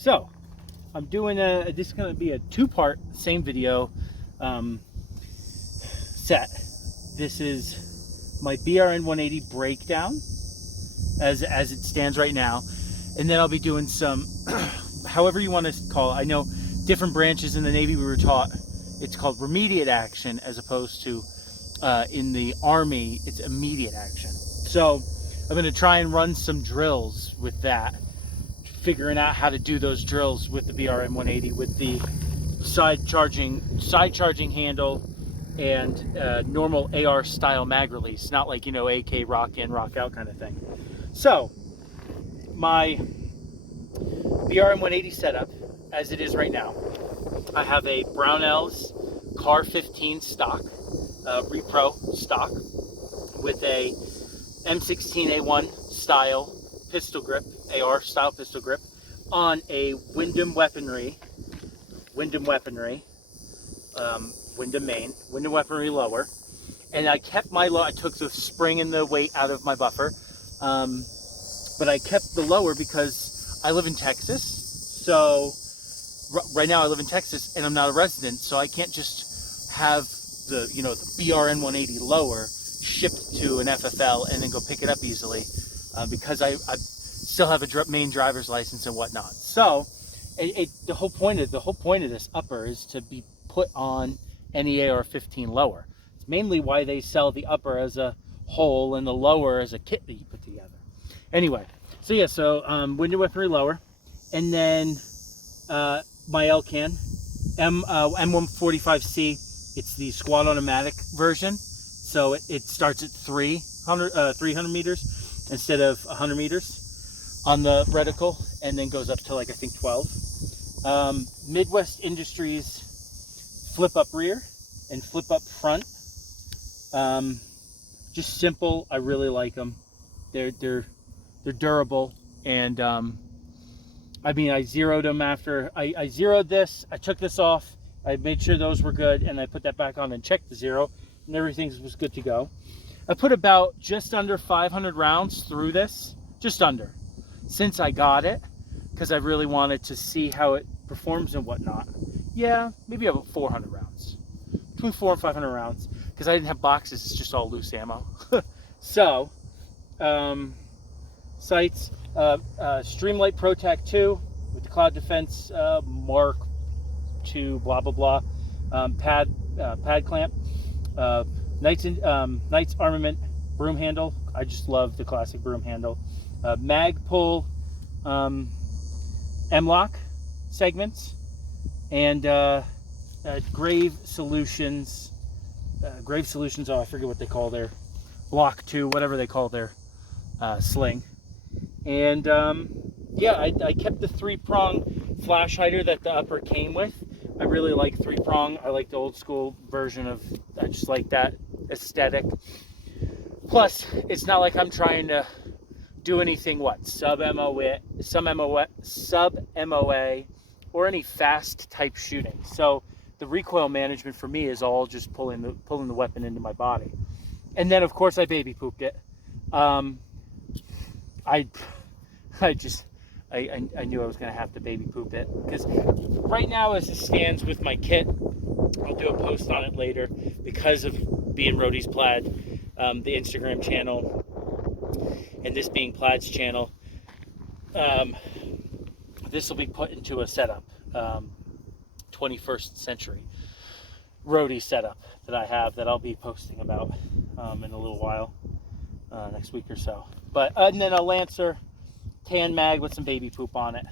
So I'm doing this is going to be a two-part same video set. This is my BRN-180 breakdown as it stands right now, and then I'll be doing some however you want to call it. I know different branches in the Navy we were taught it's called remedial action, as opposed to in the Army it's immediate action. So I'm going to try and run some drills with that, figuring out how to do those drills with the BRN-180 with the side charging handle and normal AR style mag release, not like, you know, AK rock in rock out kind of thing. So my BRN-180 setup as it is right now, I have a Brownells Car 15 stock, repro stock, with a M16A1 style pistol grip, AR style pistol grip, on a Wyndham Weaponry lower. And I kept my I took the spring and the weight out of my buffer, but I kept the lower because I live in Texas. So right now I live in Texas and I'm not a resident, so I can't just have the the BRN-180 lower shipped to an FFL and then go pick it up easily, because I still have a main driver's license and whatnot. So the whole point of this upper is to be put on any AR-15 lower. It's mainly why they sell the upper as a whole and the lower as a kit that you put together. Anyway, so yeah, Wyndham Weaponry lower, and then my Elcan M145C. It's the squad automatic version, so it starts at 300 meters instead of 100 meters on the reticle, and then goes up to, like, I think 12. Midwest Industries flip up rear and flip up front. Just simple. I really like them. They're durable, and I mean, I zeroed them after I zeroed this. I took this off. I made sure those were good, and I put that back on and checked the zero, and everything was good to go. I put about just under 500 rounds through this, just under, since I got it, because I really wanted to see how it performs and whatnot. Yeah, maybe about 400 rounds, between 400 and 500 rounds, because I didn't have boxes. It's just all loose ammo. So, sights, Streamlight ProTac 2 with the Cloud Defense Mark 2 blah blah blah, pad clamp, Knights Armament broom handle. I just love the classic broom handle. Magpul M-lock segments, and Grave Solutions. Oh, I forget what they call their Block 2, whatever they call their sling. And yeah, I kept the 3-prong flash hider that the upper came with. I really like 3-prong. I like the old school version of. I just like that aesthetic. Plus, it's not like I'm trying to do anything sub MOA or any fast type shooting. So the recoil management for me is all just pulling the weapon into my body. And then, of course, I baby pooped it. I knew I was going to have to baby poop it, because right now, as it stands with my kit, I'll do a post on it later, because of being Rody's Plaid, the Instagram channel, and this being Plaid's channel. This will be put into a setup, 21st century Rody setup that I have, that I'll be posting about in a little while, next week or so. But and then a Lancer tan mag with some baby poop on it.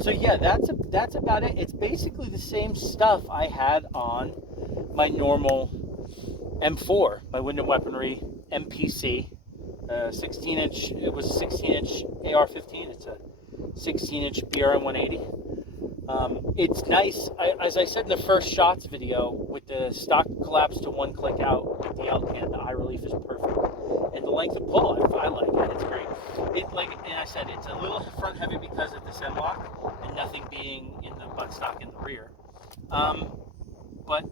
So yeah, that's about it. It's basically the same stuff I had on my normal M4, my Wyndham Weaponry MPC, 16-inch. It was a 16-inch AR-15. It's a 16-inch BRN-180. It's nice. As I said in the first shots video, with the stock collapse to one click out with the Elcan, the eye relief is perfect, and the length of pull, I like it. It's great. And I said, it's a little front heavy because of this M-lock and nothing being in the buttstock in the rear. But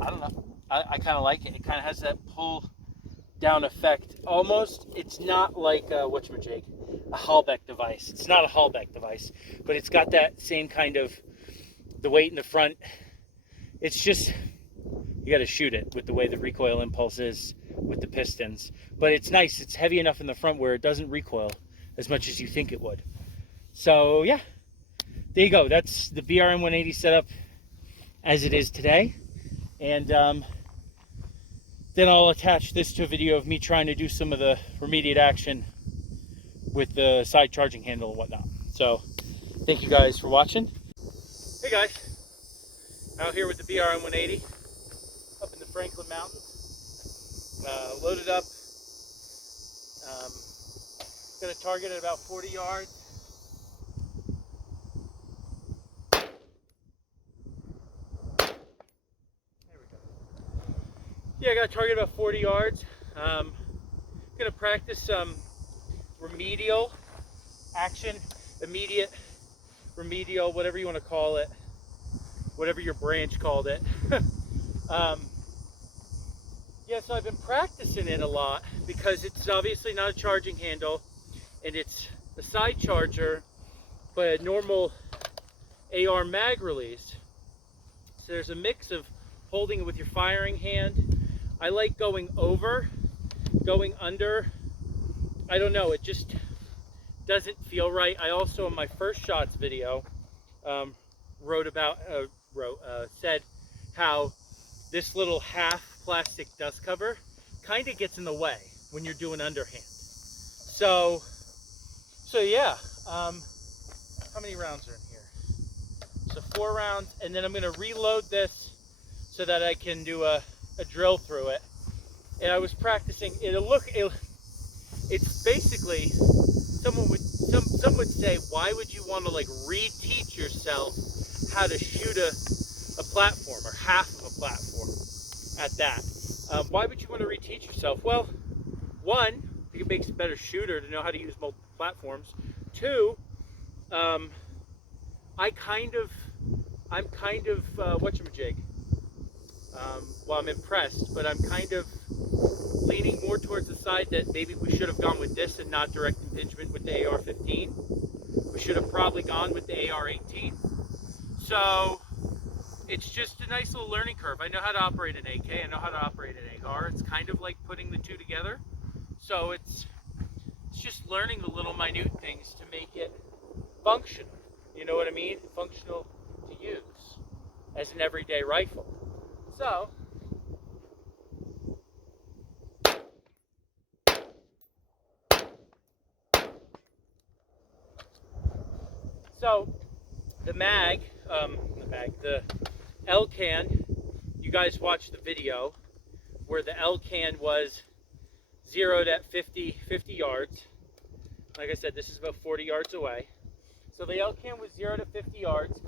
I don't know. I kind of like it. It kind of has that pull down effect. Almost, it's not like whatchamajig. a Hallbeck device. It's not a Hallbeck device, but it's got that same kind of, the weight in the front. It's just, you got to shoot it with the way the recoil impulse is with the pistons. But it's nice. It's heavy enough in the front where it doesn't recoil as much as you think it would. So yeah, there you go. That's the BRN-180 setup as it is today. And then I'll attach this to a video of me trying to do some of the Remedial action with the side charging handle and whatnot. So thank you guys for watching. Hey guys, out here with the BRN-180 up in the Franklin Mountains. Loaded up. Going to target at about 40 yards. Yeah, I got a target about 40 yards. I'm going to practice some remedial action, immediate, remedial, whatever you want to call it, whatever your branch called it. Yeah, so I've been practicing it a lot because it's obviously not a charging handle and it's a side charger, but a normal AR mag release. So there's a mix of holding it with your firing hand. I like going over, going under. I don't know, it just doesn't feel right. I also, in my first shots video, said how this little half plastic dust cover kind of gets in the way when you're doing underhand. So yeah, how many rounds are in here? So 4 rounds, and then I'm going to reload this so that I can do a drill through it. And I was practicing. It's basically, some would say, why would you want to like reteach yourself how to shoot a platform or half of a platform at that? Why would you want to reteach yourself? Well, one, I think it makes a better shooter to know how to use multiple platforms. Two, I'm kind of whatchamajig. Well, I'm impressed, but I'm kind of leaning more towards the side that maybe we should have gone with this and not direct impingement with the AR-15. We should have probably gone with the AR-18. So it's just a nice little learning curve. I know how to operate an AK, I know how to operate an AR. It's kind of like putting the two together. So it's just learning the little minute things to make it functional. You know what I mean? Functional to use as an everyday rifle. So the L-can, you guys watched the video where the L-can was zeroed at 50 yards. Like I said, this is about 40 yards away. So the L-can was zeroed at 50 yards.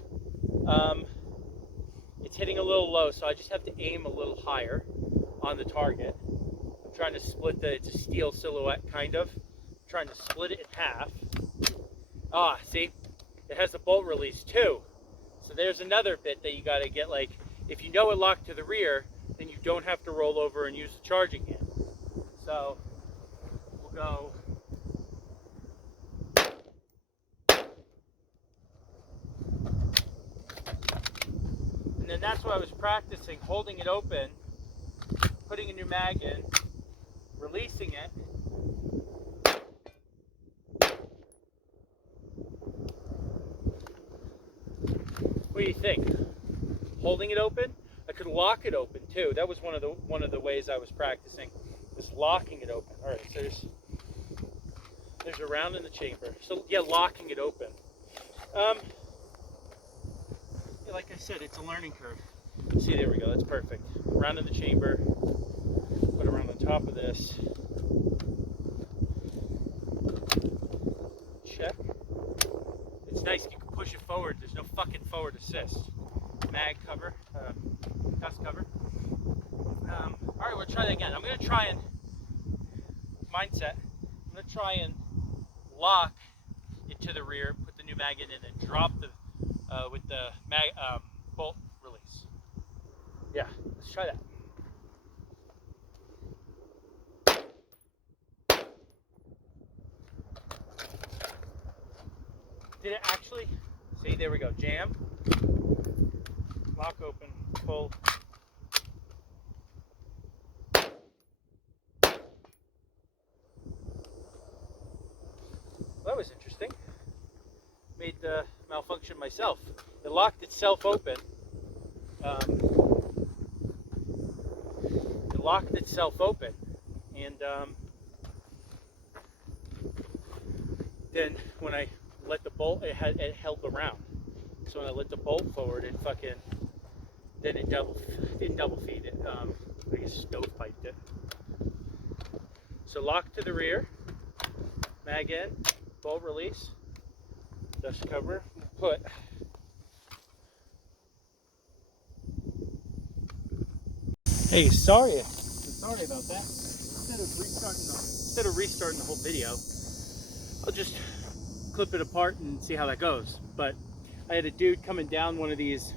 It's hitting a little low, so I just have to aim a little higher on the target. I'm trying to split it's a steel silhouette kind of. I'm trying to split it in half. Ah, see? It has a bolt release too. So there's another bit that you gotta get, like, if you know it locked to the rear, then you don't have to roll over and use the charging handle. So we'll go. And then that's what I was practicing, holding it open, putting a new mag in, releasing it. What do you think? Holding it open? I could lock it open too. That was one of the ways I was practicing, was locking it open. All right, so there's a round in the chamber. So yeah, locking it open. Yeah, like I said, it's a learning curve. See, there we go. That's perfect. Round in the chamber. Put it around the top of this. Check. It's nice. You can push it forward. There's no fucking forward assist. Mag cover, dust cover. All right, we'll try that again. I'm going to try and mindset. I'm going to try and lock it to the rear, put the new mag in, and then drop the with the mag bolt release. Yeah, let's try that. Did it actually? See, there we go. Jam, lock open, pull. Well, that was interesting. Made the malfunction myself. It locked itself open. It locked itself open, and then when I let the bolt, it held around. So when I let the bolt forward, it didn't double feed it. I guess stovepiped it. So lock to the rear, mag in, bolt release, dust cover, put. Hey, sorry about that. Instead of restarting the whole video, I'll just clip it apart and see how that goes. But I had a dude coming down one of these.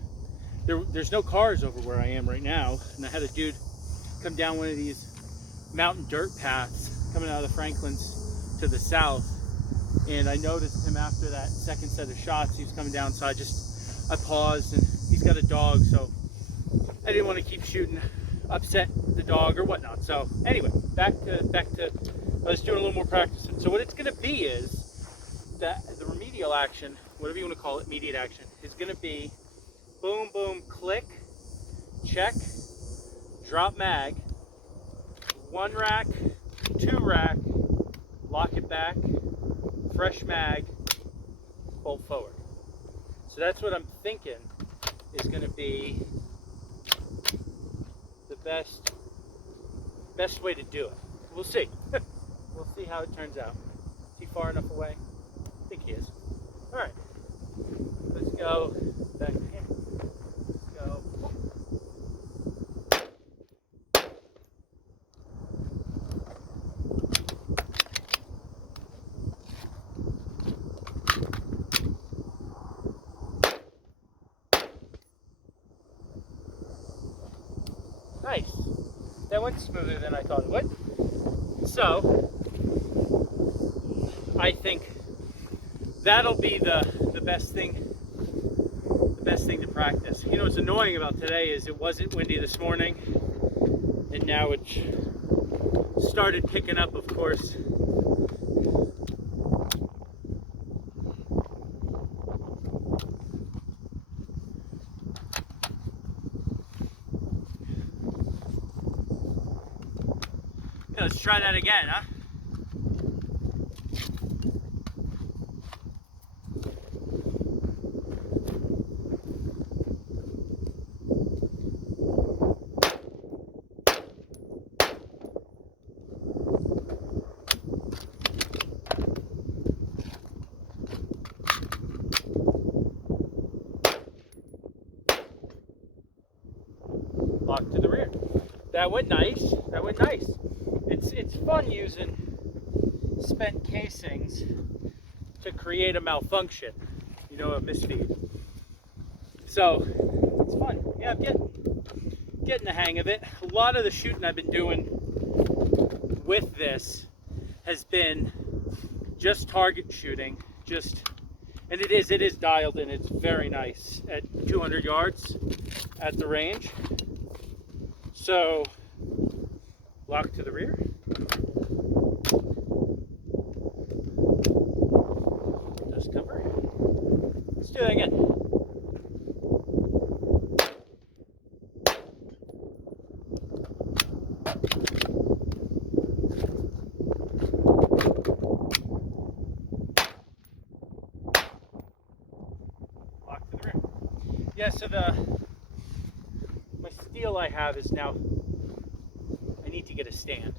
There's no cars over where I am right now, and I had a dude come down one of these mountain dirt paths coming out of the Franklins to the south, and I noticed him after that second set of shots. He was coming down, so I paused, and he's got a dog, so I didn't want to keep shooting, upset the dog or whatnot. So anyway, back to I was doing a little more practicing. So what it's going to be is that the remedial action, whatever you want to call it, immediate action, is going to be boom, boom, click, check, drop mag, 1 rack, 2 rack, lock it back, fresh mag, bolt forward. So that's what I'm thinking is going to be the best way to do it. We'll see. We'll see how it turns out. Is he far enough away? I think he is. All right. Let's go back to him. Let's go. Nice. That went smoother than I thought it would. So, I think that'll be the best thing to practice. You know what's annoying about today is it wasn't windy this morning, and now it started picking up, of course. Yeah, let's try that again, huh? Lock to the rear. That went nice. That went nice. It's fun using spent casings to create a malfunction, you know, a misfeed. So it's fun. Yeah, I'm getting the hang of it. A lot of the shooting I've been doing with this has been just target shooting, and it is dialed in. It's very nice at 200 yards at the range. So lock to the rear. Dust cover. Let's do that again. Lock to the rear. Yeah, so my steel I have is now, I need to get a stand.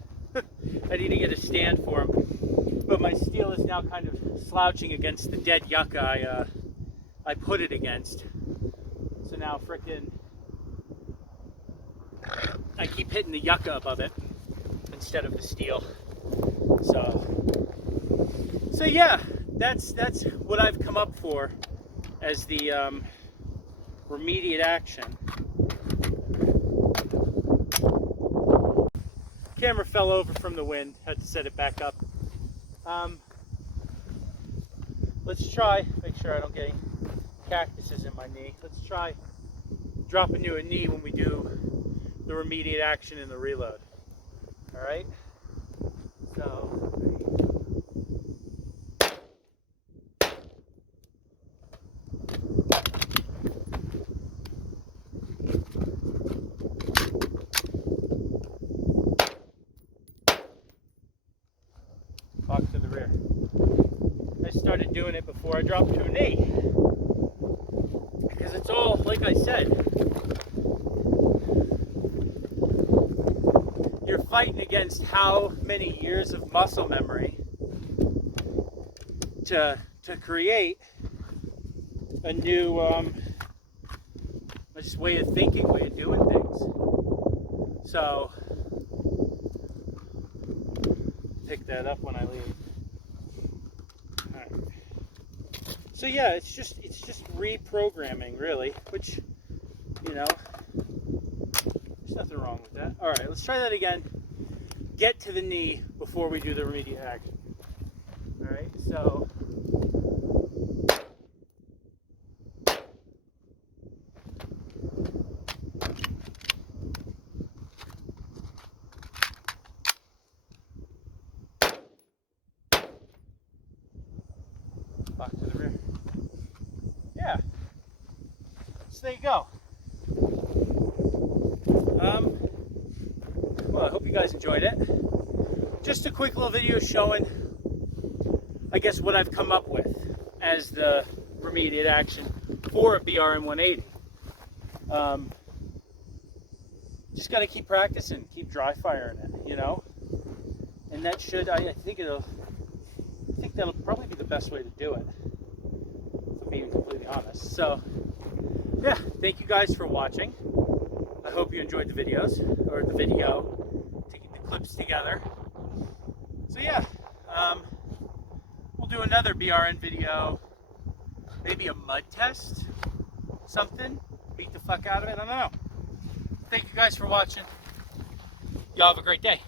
I need to get a stand for him. But my steel is now kind of slouching against the dead yucca I put it against. So now frickin' I keep hitting the yucca above it instead of the steel. So yeah, that's what I've come up for as the remediate action. Camera fell over from the wind, had to set it back up. let's try, make sure I don't get any cactuses in my knee. Let's try dropping you a knee when we do the remediate action in the reload. All right? So, cock to the rear. I started doing it before I dropped to a knee. Because it's all, like I said, you're fighting against how many years of muscle memory to create a new just way of thinking, way of doing things. So pick that up when I leave. All right. So yeah, it's just reprogramming, really, which, you know, there's nothing wrong with that. All right, let's try that again. Get to the knee before we do the remediate action. All right, so back to the rear. Yeah. So there you go. Well, I hope you guys enjoyed it. Just a quick little video showing, I guess, what I've come up with as the remediate action for a BRN-180. Just got to keep practicing, keep dry firing it, you know. And that should, I think that'll probably be the best way to do it, if I'm being completely honest. So, yeah, thank you guys for watching. I hope you enjoyed the videos, or the video, taking the clips together. So yeah, we'll do another BRN video, maybe a mud test, something, beat the fuck out of it, I don't know. Thank you guys for watching. Y'all have a great day.